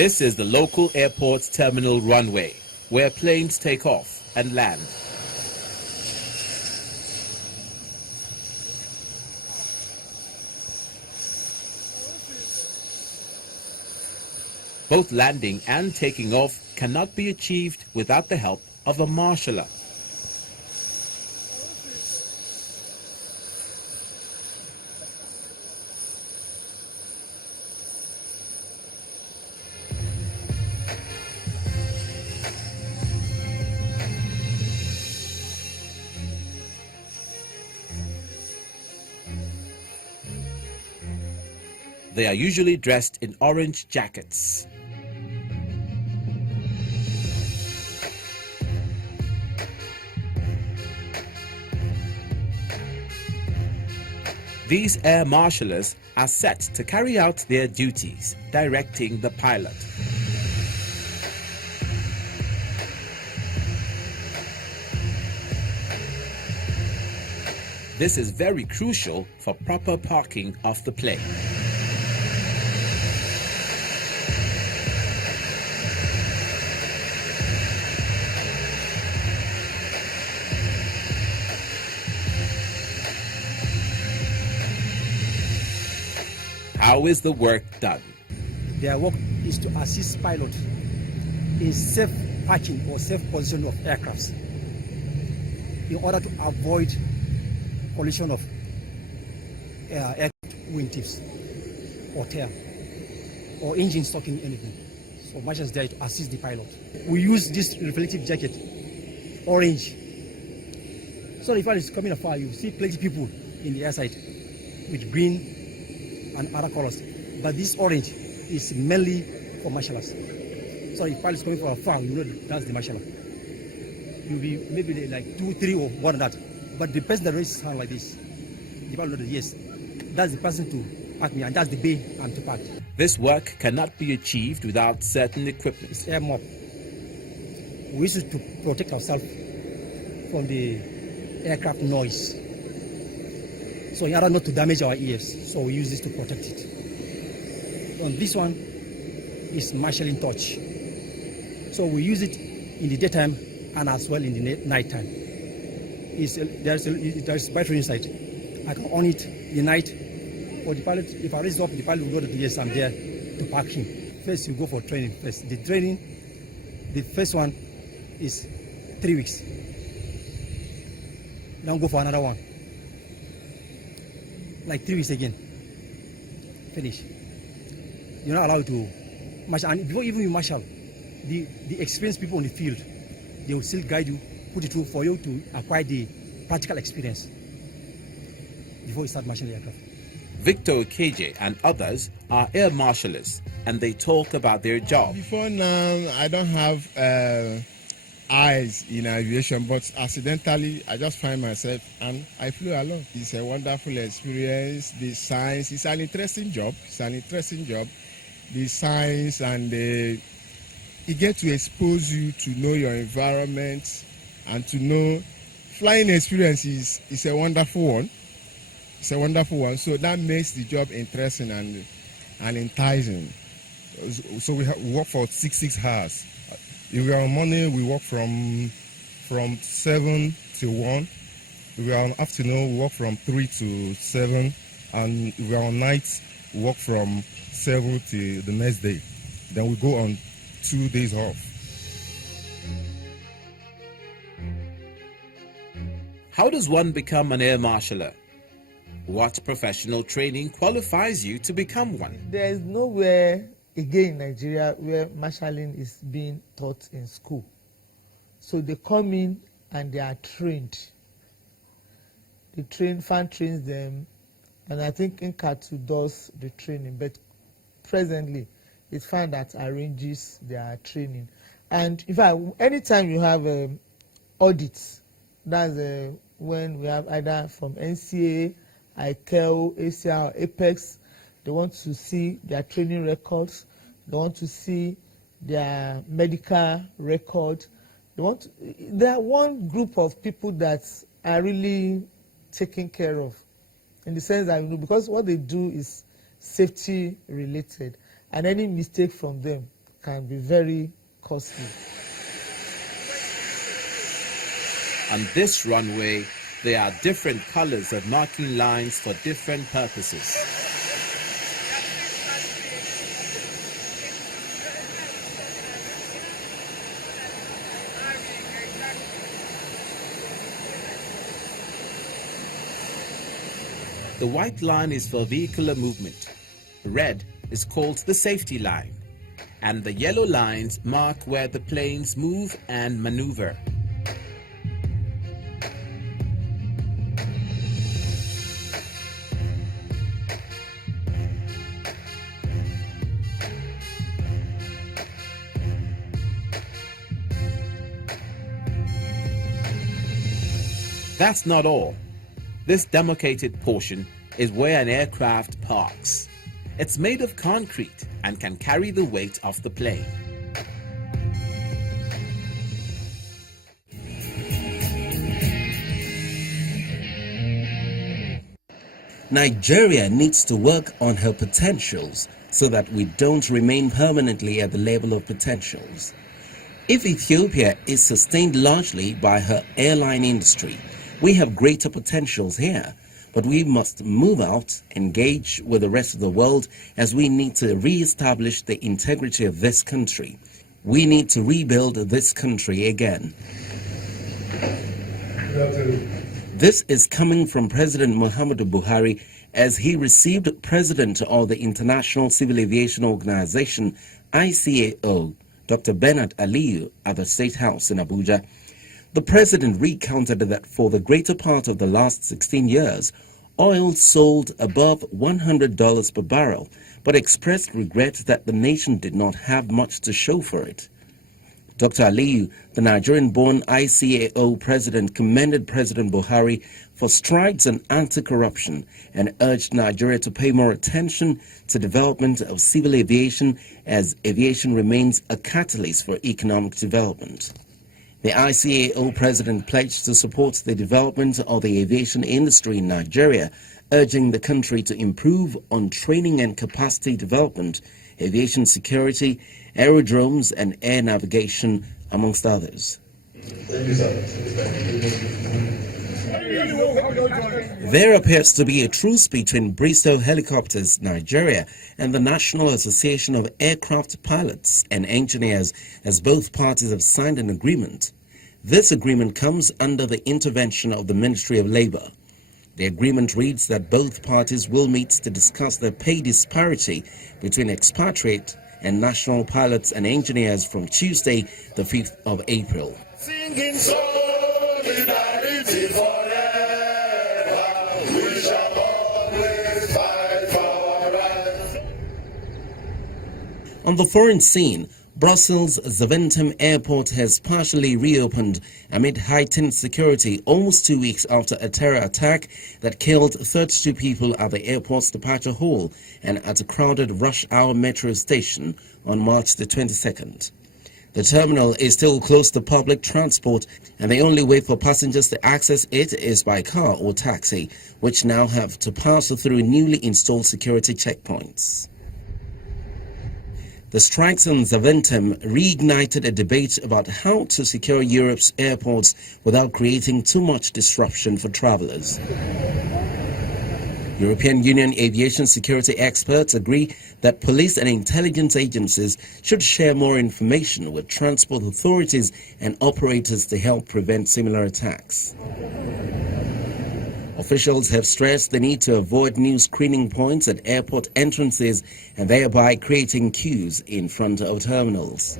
This is the local airport's terminal runway, where planes take off and land. Both landing and taking off cannot be achieved without the help of a marshaller. They are usually dressed in orange jackets. These air marshallers are set to carry out their duties, directing the pilot. This is very crucial for proper parking of the plane. How is the work done? Their work is to assist pilots in safe parking or safe position of aircrafts in order to avoid collision of aircraft wingtips or tail or engine stopping anything. So much as there to assist the pilot. We use this reflective jacket, orange. So if it's coming afar, you see plenty of people in the airside with green and other colors, but this orange is mainly for marshallers. So if pilot is coming from afar, you know that's the marshaller. You'll be maybe like 2, 3 or one of that. But the person that raises his hand like this, the pilot knows that yes, that's the person to park me and that's the bay I'm to park. This work cannot be achieved without certain equipment. It's air mop. We use it to protect ourselves from the aircraft noise. So in order not to damage our ears, so we use this to protect it. And this one is marshalling torch. So we use it in the daytime and as well in the night time. There's battery inside. I can on it in the night. For the pilot, if I raise it up, the pilot will know that yes, I'm there to park him. First, you go for training first. The training, the first one is 3 weeks. Then go for another one. Like 3 weeks again. Finish. You're not allowed to marshal. And before even you marshal, the experienced people on the field, they will still guide you, put it through for you to acquire the practical experience before you start marshalling aircraft. Victor Okeje and others are air marshallers, and they talk about their job. Before now, I don't have eyes in aviation, but accidentally, I just find myself and I flew along. It's a wonderful experience. The science is an interesting job. It's an interesting job. The science and it gets to expose you to know your environment and to know flying experience is a wonderful one. It's a wonderful one. So that makes the job interesting and enticing. So we work for 6 hours. If we are on morning, we work from 7 to 1. If we are on afternoon, we work from 3 to 7. And if we are on night, we work from 7 to the next day. Then we go on 2 days off. How does one become an air marshaller? What professional training qualifies you to become one? There is nowhere again in Nigeria where marshalling is being taught in school. So they come in and they are trained. FAN trains them, and I think INCATU does the training, but presently it's FAN that arranges their training. And in fact, anytime you have audits, that's when we have either from NCA, ICAO, ACR, or Apex, they want to see their training records, they want to see their medical record. There are one group of people that are really taken care of, in the sense that, because what they do is safety related, and any mistake from them can be very costly. On this runway, there are different colors of marking lines for different purposes. The white line is for vehicular movement. Red is called the safety line, and the yellow lines mark where the planes move and maneuver. That's not all. This demarcated portion is where an aircraft parks. It's made of concrete and can carry the weight of the plane. Nigeria needs to work on her potentials so that we don't remain permanently at the level of potentials. If Ethiopia is sustained largely by her airline industry, we have greater potentials here, but we must move out, engage with the rest of the world, as we need to re-establish the integrity of this country. We need to rebuild this country again. This is coming from President Muhammadu Buhari as he received President of the International Civil Aviation Organization, ICAO, Dr. Bernard Aliyu, at the State House in Abuja. The president recounted that for the greater part of the last 16 years, oil sold above $100 per barrel, but expressed regret that the nation did not have much to show for it. Dr. Aliyu, the Nigerian-born ICAO president, commended President Buhari for strides in anti-corruption and urged Nigeria to pay more attention to development of civil aviation, as aviation remains a catalyst for economic development. The ICAO president pledged to support the development of the aviation industry in Nigeria, urging the country to improve on training and capacity development, aviation security, aerodromes and air navigation, amongst others. There appears to be a truce between Bristow Helicopters Nigeria and the National Association of Aircraft Pilots and Engineers, as both parties have signed an agreement. This agreement comes under the intervention of the Ministry of Labour. The agreement reads that both parties will meet to discuss the pay disparity between expatriate and national pilots and engineers from Tuesday, the 5th of April. Singing solidarity forever, we shall always fight for us. On the foreign scene, Brussels' Zaventem Airport has partially reopened amid heightened security almost 2 weeks after a terror attack that killed 32 people at the airport's departure hall and at a crowded rush-hour metro station on March the 22nd. The terminal is still closed to public transport, and the only way for passengers to access it is by car or taxi, which now have to pass through newly installed security checkpoints. The strikes on Zaventem reignited a debate about how to secure Europe's airports without creating too much disruption for travelers. European Union aviation security experts agree that police and intelligence agencies should share more information with transport authorities and operators to help prevent similar attacks. Officials have stressed the need to avoid new screening points at airport entrances and thereby creating queues in front of terminals.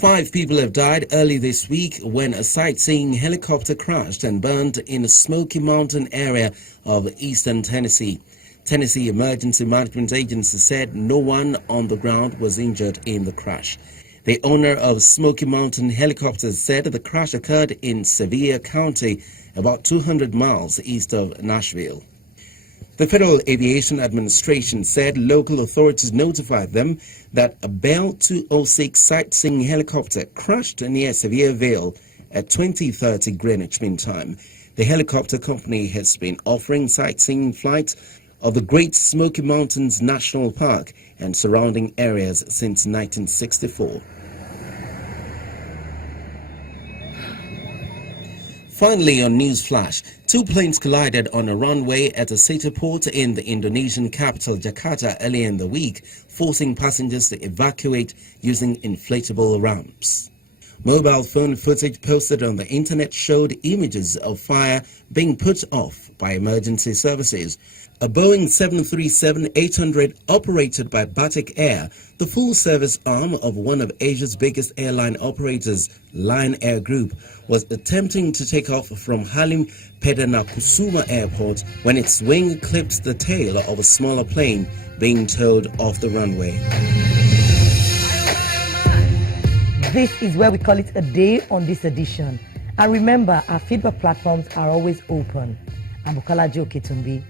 Five people have died early this week when a sightseeing helicopter crashed and burned in a Smoky Mountain area of eastern Tennessee. Tennessee Emergency Management Agency said no one on the ground was injured in the crash. The owner of Smoky Mountain Helicopters said the crash occurred in Sevier County, about 200 miles east of Nashville. The Federal Aviation Administration said local authorities notified them that a Bell 206 sightseeing helicopter crashed near Sevierville at 20:30 Greenwich Mean Time. The helicopter company has been offering sightseeing flights of the Great Smoky Mountains National Park and surrounding areas since 1964. Finally, on News Flash, 2 planes collided on a runway at a city port in the Indonesian capital Jakarta earlier in the week, forcing passengers to evacuate using inflatable ramps. Mobile phone footage posted on the internet showed images of fire being put off by emergency services. A Boeing 737-800 operated by Batik Air, the full-service arm of one of Asia's biggest airline operators, Lion Air Group, was attempting to take off from Halim Perdanakusuma Airport when its wing clipped the tail of a smaller plane being towed off the runway. This is where we call it a day on this edition. And remember, our feedback platforms are always open. I'm Bukola Joketumbi.